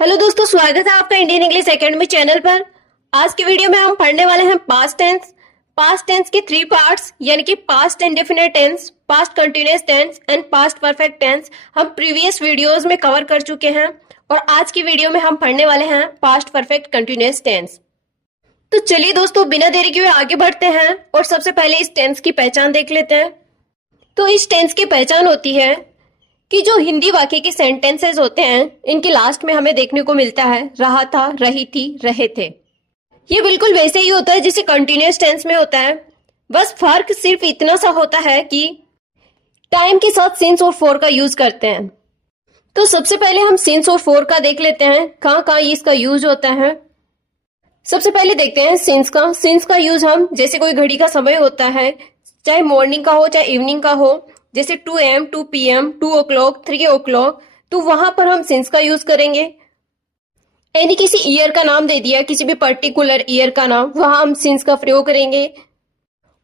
Hello दोस्तों, स्वागत है आपका इंडियन इंग्लिश एकेडमी चैनल पर। आज की वीडियो में हम पढ़ने वाले हैं पास्ट टेंस। पास्ट टेंस के थ्री पार्ट्स यानी कि past indefinite tense, past continuous tense and past perfect tense हम प्रीवियस वीडियोस में कवर कर चुके हैं और आज की वीडियो में हम पढ़ने वाले हैं पास्ट परफेक्ट कंटिन्यूअस टेंस। तो चलिए दोस्तों, बिना देरी के हुए आगे बढ़ते हैं और सबसे पहले इस टेंस की पहचान देख लेते हैं। तो इस टेंस की पहचान होती है कि जो हिंदी वाक्य के सेंटेंसेस होते हैं इनके लास्ट में हमें देखने को मिलता है रहा था, रही थी, रहे थे। ये बिल्कुल वैसे ही होता है जैसे कंटिन्यूअस टेंस में होता है, बस फर्क सिर्फ इतना सा होता है कि टाइम के साथ सिंस और फॉर का यूज करते हैं। तो सबसे पहले हम सिंस और फॉर का देख लेते हैं कहाँ कहाँ इसका यूज होता है। सबसे पहले देखते हैं सिंस का। सिंस का यूज हम जैसे कोई घड़ी का समय होता है, चाहे मॉर्निंग का हो चाहे इवनिंग का हो, जैसे 2 AM 2 PM 2 o'clock 3 o'clock, तो वहां पर हम सिंस का यूज करेंगे। यानी किसी ईयर का नाम दे दिया, किसी भी पर्टिकुलर ईयर का नाम, वहां हम सिंस का प्रयोग करेंगे।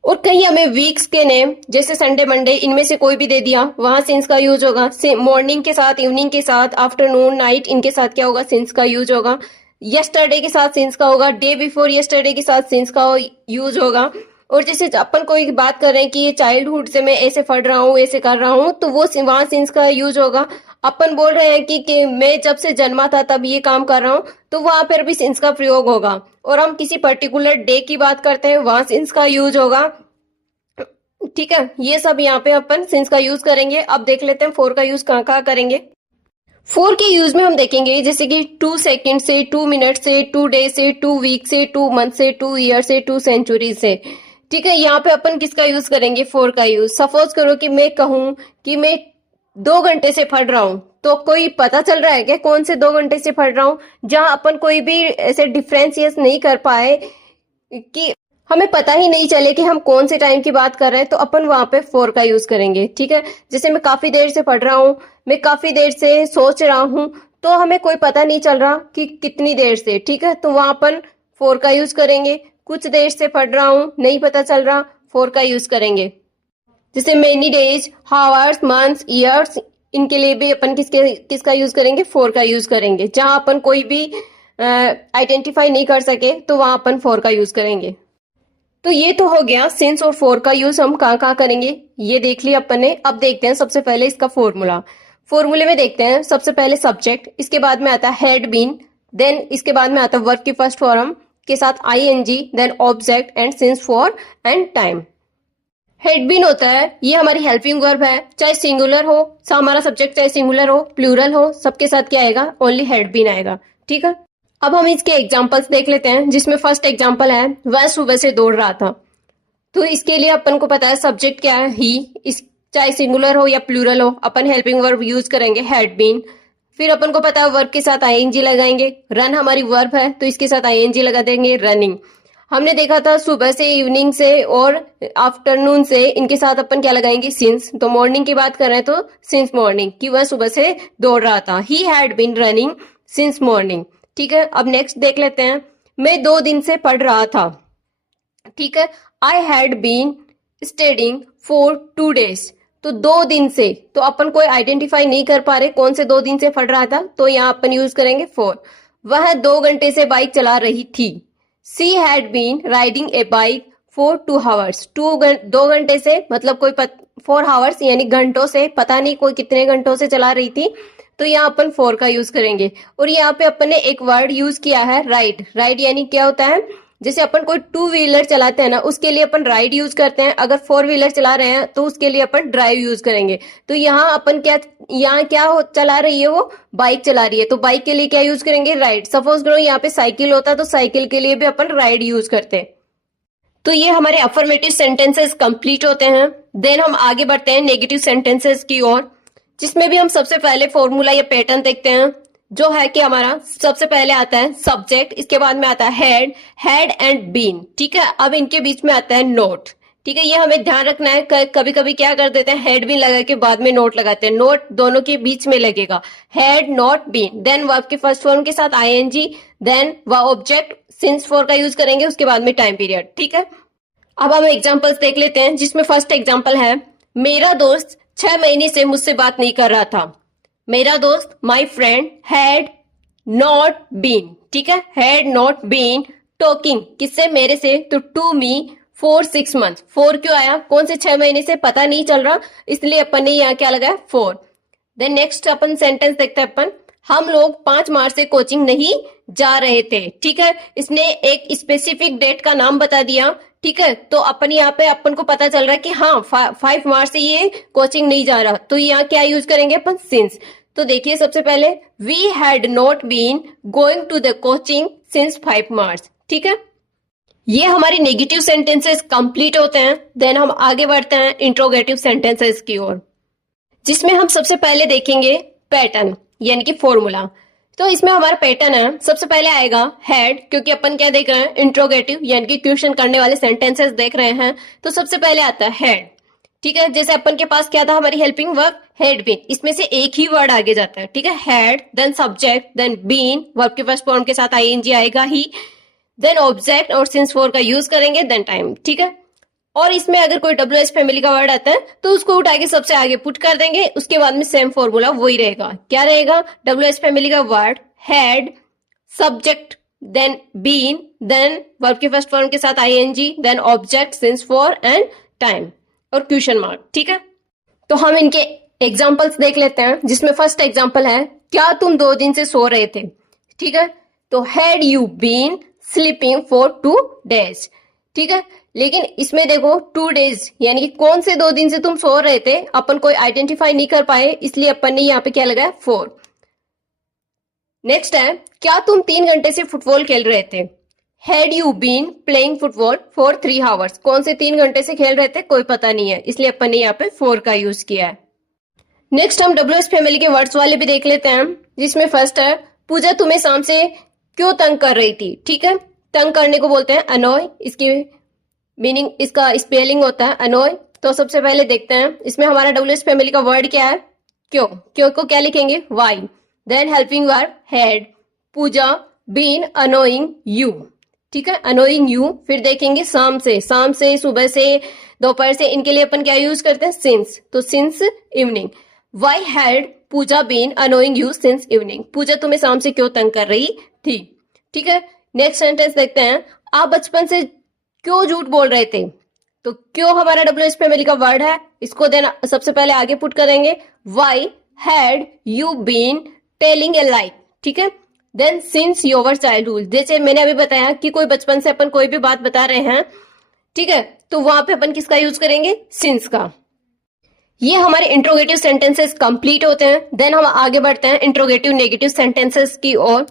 और कहीं हमें वीक्स के नेम जैसे संडे मंडे इनमें से कोई भी दे दिया, वहां सिंस का यूज होगा। मॉर्निंग के साथ, इवनिंग के साथ, आफ्टरनून, नाइट, इनके साथ क्या होगा, सिंस का यूज होगा। यस्टरडे के साथ सिंस का होगा, डे बिफोर यस्टरडे के साथ सिंस का यूज होगा। और जैसे अपन कोई बात कर रहे हैं कि ये चाइल्डहुड से मैं ऐसे पढ़ रहा हूँ, ऐसे कर रहा हूँ, तो वो वहां सिंस का यूज होगा। अपन बोल रहे हैं कि मैं जब से जन्मा था तब ये काम कर रहा हूँ, तो वहां पर भी सिंस का प्रयोग होगा। और हम किसी पर्टिकुलर डे की बात करते हैं, वहां सिंस का यूज होगा। ठीक है, ये सब यहाँ पे अपन सिंस का यूज करेंगे। अब देख लेते हैं फोर का यूज कहाँ कहाँ करेंगे। फोर के यूज में हम देखेंगे जैसे कि 2 सेकेंड से, 2 मिनट से, 2 डे से, 2 वीक से, 2 मंथ से, 2 ईयर से, 2 सेंचुरी से। ठीक है, यहाँ पे अपन किसका यूज करेंगे, फोर का यूज। सपोज करो कि मैं कहूं कि मैं 2 घंटे से पढ़ रहा हूं, तो कोई पता चल रहा है क्या कौन से 2 घंटे से पढ़ रहा हूं। जहां अपन कोई भी ऐसे डिफरेंशिएट नहीं कर पाए कि हमें पता ही नहीं चले कि हम कौन से टाइम की बात कर रहे हैं, तो अपन वहां पे फोर का यूज करेंगे। ठीक है, जैसे मैं काफी देर से पढ़ रहा हूं, मैं काफी देर से सोच रहा हूं, तो हमें कोई पता नहीं चल रहा कि कितनी देर से। ठीक है, तो वहां अपन फोर का यूज करेंगे। कुछ देर से पढ़ रहा हूं, नहीं पता चल रहा, फोर का यूज करेंगे। जैसे many days, hours, months, years, इनके लिए भी अपन किसका यूज करेंगे, फोर का यूज करेंगे। जहां अपन कोई भी आइडेंटिफाई नहीं कर सके तो वहां अपन फोर का यूज करेंगे। तो ये तो हो गया सिंस और फोर का यूज हम कहाँ कहाँ करेंगे, ये देख लिया अपन ने। अब देखते हैं सबसे पहले इसका फॉर्मूला। फॉर्मूले में देखते हैं सबसे पहले सब्जेक्ट, इसके बाद में आता है हैड बीन, देन इसके बाद में आता है वर्ब की फर्स्ट फॉर्म के साथ ING, then object and since for and time. Had been होता है, ये हमारी हेल्पिंग वर्ब है, चाहे सिंगुलर हो हमारा सब्जेक्ट, चाहे सिंगुलर हो प्लूरल हो, सबके साथ क्या आएगा, ओनली हैड बीन आएगा। ठीक है, अब हम इसके एग्जाम्पल्स देख लेते हैं, जिसमें फर्स्ट एग्जाम्पल है वह सुबह से दौड़ रहा था। तो इसके लिए अपन को पता है सब्जेक्ट क्या है, ही। इस चाहे सिंगुलर हो या प्लूरल हो, अपन हेल्पिंग वर्ब यूज करेंगे हैड बीन। फिर अपन को पता है वर्ब के साथ ING लगाएंगे। रन हमारी वर्ब है तो इसके साथ ING लगा देंगे, रनिंग। हमने देखा था सुबह से, इवनिंग से और आफ्टरनून से, इनके साथ अपन क्या लगाएंगे, सिंस। तो मॉर्निंग की बात कर रहे हैं तो सिंस मॉर्निंग, कि वह सुबह से दौड़ रहा था, he had been running since morning. ठीक है, अब नेक्स्ट देख लेते हैं, मैं 2 दिन से पढ़ रहा था। ठीक है, I had been studying for 2 days। तो 2 दिन से, तो अपन कोई आइडेंटिफाई नहीं कर पा रहे कौन से 2 दिन से पढ़ रहा था, तो यहाँ अपन यूज करेंगे फॉर। वह 2 घंटे से बाइक चला रही थी। She had been riding a bike for 2 hours। 2 घंटे से मतलब कोई 4 hours यानी घंटों से, पता नहीं कोई कितने घंटों से चला रही थी, तो यहाँ अपन फोर का यूज करेंगे। और यहाँ पे अपन ने एक वर्ड यूज किया है राइड। राइड यानी क्या होता है, जैसे अपन कोई 2 व्हीलर चलाते हैं ना, उसके लिए अपन राइड यूज करते हैं। अगर 4 व्हीलर चला रहे हैं तो उसके लिए अपन ड्राइव यूज करेंगे। तो यहाँ अपन यहाँ क्या चला रही है, वो बाइक चला रही है, तो बाइक के लिए क्या यूज करेंगे, राइड। सपोज करो यहाँ पे साइकिल होता तो साइकिल के लिए भी अपन राइड यूज करते हैं। तो ये हमारे अफर्मेटिव सेंटेंसेस कंप्लीट होते हैं। देन हम आगे बढ़ते हैं नेगेटिव सेंटेंसेस की ओर, जिसमें भी हम सबसे पहले फॉर्मूला या पैटर्न देखते हैं, जो है कि हमारा सबसे पहले आता है सब्जेक्ट, इसके बाद में आता है हैड एंड बीन। ठीक है, अब इनके बीच में आता है नोट। ठीक है, ये हमें ध्यान रखना है, कभी कभी क्या कर देते हैं, हैड बीन लगा के बाद में नोट लगाते हैं। नोट दोनों के बीच में लगेगा, had not been. Then verb के फर्स्ट फॉर्म के साथ ING, देन वह ऑब्जेक्ट सिंस फॉर का यूज करेंगे, उसके बाद में टाइम पीरियड। ठीक है, अब हम एग्जाम्पल्स देख लेते हैं, जिसमें फर्स्ट एग्जाम्पल है, मेरा दोस्त 6 महीने से मुझसे बात नहीं कर रहा था। मेरा दोस्त, my friend, had not been, ठीक है, हैड नॉट बीन टॉकिंग, किससे, मेरे से, तो टू मी फॉर 6 months। 4 क्यों आया, कौन से 6 महीने से पता नहीं चल रहा, इसलिए अपन ने यहाँ क्या लगाया 4। देन नेक्स्ट अपन सेंटेंस देखते हैं अपन, हम लोग 5 मार्च से कोचिंग नहीं जा रहे थे, ठीक है, इसने एक स्पेसिफिक डेट का नाम बता दिया, ठीक है, तो अपन यहाँ पे अपन को पता चल रहा है कि हाँ 5 मार्च से ये कोचिंग नहीं जा रहा, तो यहाँ क्या यूज करेंगे अपन, सिंस। तो देखिए सबसे पहले we had not been going to the coaching since 5 March, ठीक है, ये हमारे नेगेटिव सेंटेंसेस कंप्लीट होते हैं। देन हम आगे बढ़ते हैं इंट्रोगेटिव सेंटेंसेस की ओर, जिसमें हम सबसे पहले देखेंगे पैटर्न यानी कि फॉर्मूला। तो इसमें हमारा पैटर्न है, सबसे पहले आएगा हैड, क्योंकि अपन क्या देख रहे हैं, इंट्रोगेटिव यानी कि क्वेश्चन करने वाले सेंटेंसेस देख रहे हैं, तो सबसे पहले आता है हैड, ठीक है, जैसे अपन के पास क्या था, हमारी हेल्पिंग वर्ब हैड बीन, इसमें से एक ही वर्ड आगे जाता है, ठीक है, had, then subject, then been, verb के फर्स्ट फॉर्म के साथ आईएनजी आएगा ही, देन ऑब्जेक्ट और सिंस फॉर का यूज करेंगे, देन टाइम, ठीक है। और इसमें अगर कोई WH फैमिली का वर्ड आता है तो उसको उठा के सबसे आगे पुट कर देंगे, उसके बाद में सेम फॉर्मूला वही रहेगा, क्या रहेगा, WH फैमिली का word had, subject, then been, then verb के फर्स्ट फॉर्म के साथ ING, then object, since for and time और क्वेश्चन मार्क, ठीक है। तो हम इनके एग्जाम्पल्स देख लेते हैं, जिसमें फर्स्ट एग्जाम्पल है, क्या तुम 2 दिन से सो रहे थे, ठीक है, तो had you been sleeping for 2 days, ठीक है, लेकिन इसमें देखो 2 days यानी कि कौन से 2 दिन से तुम सो रहे थे, अपन कोई आइडेंटिफाई नहीं कर पाए, इसलिए अपन ने यहाँ पे क्या लगाया 4। नेक्स्ट है, क्या तुम 3 घंटे से फुटबॉल खेल रहे थे, had you been playing football for 3 hours, कौन से 3 घंटे से खेल रहे थे कोई पता नहीं है, इसलिए अपन ने यहाँ पे 4 का यूज किया है। नेक्स्ट हम WH फैमिली के वर्ड्स वाले भी देख लेते हैं, जिसमें फर्स्ट है, पूजा तुम्हें शाम से क्यों तंग कर रही थी, ठीक है, तंग करने को बोलते हैं अनोय, इसकी मीनिंग, इसका स्पेलिंग होता है अनोय। तो सबसे पहले देखते हैं, इसमें हमारा WH फैमिली का वर्ड क्या है, क्यों, क्यों को क्या लिखेंगे, why, then helping verb had, Pooja been annoying you, ठीक है, अनोइंग यू। फिर देखेंगे शाम से, शाम से, सुबह से, दोपहर से, इनके लिए अपन क्या यूज करते हैं, सिंस, तो since evening, why had Pooja been annoying you since evening, Pooja तुम्हें शाम से क्यों तंग कर रही थी, ठीक है। नेक्स्ट सेंटेंस देखते हैं, आप बचपन से क्यों झूठ बोल रहे थे, तो क्यों हमारा WH फैमिली का वर्ड है, इसको देना सबसे पहले आगे पुट करेंगे, why had you been telling a lie, ठीक है, देन सिंस योर चाइल्डहुड, जैसे मैंने अभी बताया कि कोई बचपन से अपन कोई भी बात बता रहे हैं, ठीक है, तो वहां पे अपन किसका यूज करेंगे, सिंस का। ये हमारे इंट्रोगेटिव सेंटेंसेस कंप्लीट होते हैं। देन हम आगे बढ़ते हैं इंट्रोगेटिव नेगेटिव सेंटेंसेस की ओर,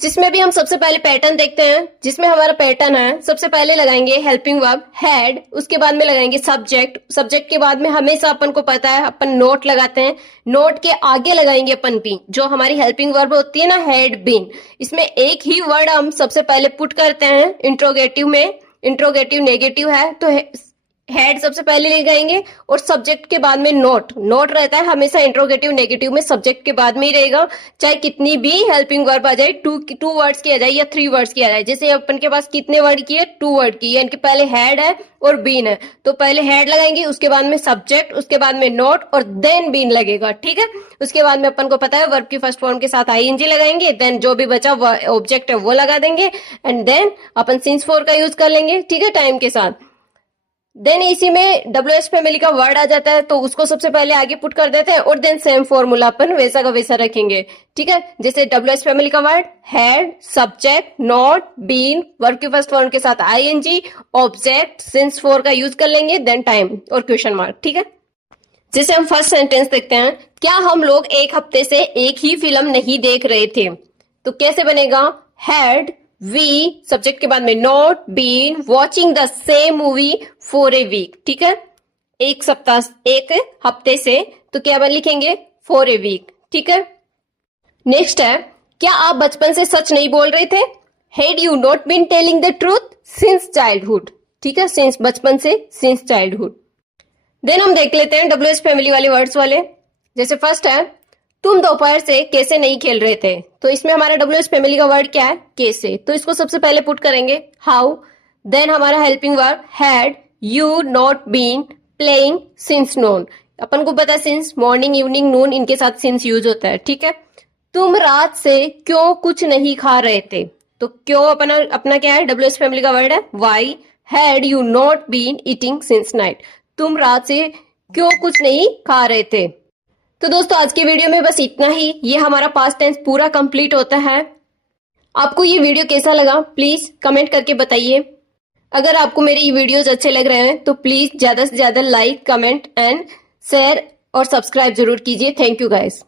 जिसमें भी हम सबसे पहले पैटर्न देखते हैं, जिसमें हमारा पैटर्न है, सबसे पहले लगाएंगे हेल्पिंग वर्ब हैड, उसके बाद में लगाएंगे सब्जेक्ट, सब्जेक्ट के बाद में हमेशा अपन को पता है अपन नोट लगाते हैं, नोट के आगे लगाएंगे अपन बी, जो हमारी हेल्पिंग वर्ब होती है ना, हैड बीन, इसमें एक ही वर्ड हम सबसे पहले पुट करते हैं इंट्रोगेटिव में, इंट्रोगेटिव नेगेटिव है तो हेड सबसे पहले लगाएंगे और सब्जेक्ट के बाद में नोट, नोट रहता है हमेशा इंट्रोगेटिव नेगेटिव में सब्जेक्ट के बाद में ही रहेगा, चाहे कितनी भी हेल्पिंग वर्ब आ जाए, टू वर्ड्स की आ जाए या 3 वर्ड्स की आ जाए। जैसे अपन के पास कितने वर्ड की है, 2 वर्ड की, यानी कि पहले हेड है और बीन है, तो पहले हेड लगाएंगे, उसके बाद में सब्जेक्ट, उसके बाद में नोट और देन बीन लगेगा, ठीक है। उसके बाद में अपन को पता है वर्ब की फर्स्ट फॉर्म के साथ आईएनजी लगाएंगे, देन जो भी बचा ऑब्जेक्ट है वो लगा देंगे, एंड देन अपन सिंस फॉर का यूज कर लेंगे, ठीक है, टाइम के साथ। देन इसी में WH फैमिली का वर्ड आ जाता है तो उसको सबसे पहले आगे पुट कर देते हैं और देन सेम फॉर्मूला अपन वैसा का वैसा रखेंगे, ठीक है। जैसे WH फैमिली का word had, subject, not, been, verb के फर्स्ट फॉर्म के साथ आईएनजी, ऑब्जेक्ट, सिंस फॉर का यूज कर लेंगे, देन टाइम और क्वेश्चन मार्क, ठीक है। जैसे हम फर्स्ट सेंटेंस देखते हैं, क्या हम लोग 1 हफ्ते से एक ही फिल्म नहीं देख रहे थे, तो कैसे बनेगा, हैड वी, सब्जेक्ट के बाद में not, been watching the same movie for a week, ठीक है, एक सप्ताह, एक हफ्ते से, तो क्या बन लिखेंगे, फॉर ए वीक, ठीक है। नेक्स्ट है, क्या आप बचपन से सच नहीं बोल रहे थे, had you not been telling the truth since childhood, ठीक है, सिंस बचपन से, सिंस चाइल्डहुड। देन हम देख लेते हैं WH फैमिली वाले वर्ड्स वाले, जैसे फर्स्ट है, तुम दोपहर से कैसे नहीं खेल रहे थे, तो इसमें हमारा WH फैमिली का वर्ड क्या है, कैसे, तो इसको सबसे पहले पुट करेंगे हाउ, देन हमारा helping verb had you not been playing since noon, अपन को पता है सिंस मॉर्निंग, इवनिंग, नून, इनके साथ सिंस यूज होता है, ठीक है। तुम रात से क्यों कुछ नहीं खा रहे थे। तो क्यों अपना अपना क्या है, डब्ल्यूएच फैमिली का वर्ड है। Why had you not been eating since night. तुम रात से क्यों कुछ नहीं खा रहे थे। तो दोस्तों आज की वीडियो में बस इतना ही। ये हमारा पास्ट टेंस पूरा कंप्लीट होता है। आपको ये वीडियो कैसा लगा प्लीज कमेंट करके बताइए। अगर आपको मेरे ये वीडियोस अच्छे लग रहे हैं तो प्लीज ज्यादा से ज्यादा लाइक, कमेंट एंड शेयर और सब्सक्राइब जरूर कीजिए। Thank you guys.